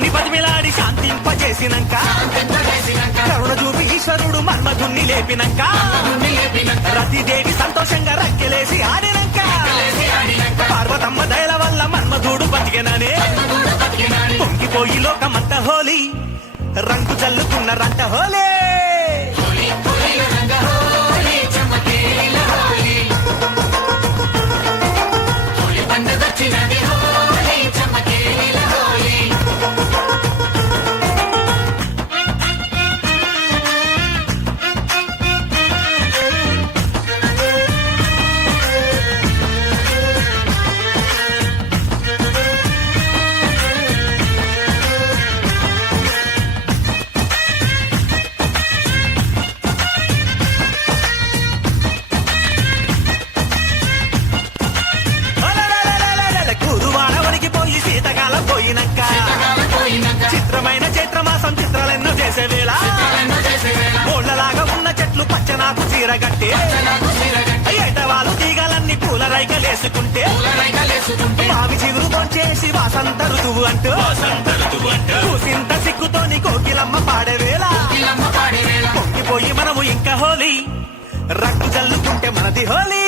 శివుణ్ణి బతిమిలాడి శాంతింపజేసినంక కరుణ చూపి ఈశ్వరుడు మన్మధుణ్ణి లేపినంక రతిదేవి సంతోషంగా రక్కెలేసి ఆడినంక పార్వతమ్మ దయల వల్ల మన్మధుడు బతికెననే పొంగిపోయి లోకమంత హోలీ రంగు చల్లుకున్న రంట హోలే చిత్రమైన చైత్రమాసం చిత్రాలెన్నో చేసే వేళ ఓళ్లలాగా ఉన్న చెట్లు పచ్చనాకు చీరగట్టే ఏటవాళ్ళు తీగలన్నీ పూల రైకలేసుకుంటే మావి చిగురు కొంచేసి వాసంత ఋతువు అంటూ కూసింత సిగ్గుతోని కోకిలమ్మ పాడే వేళ పొంగిపోయి మనము ఇంకా హోలీ రంగు జల్లుకుంటే మనది హోలీ.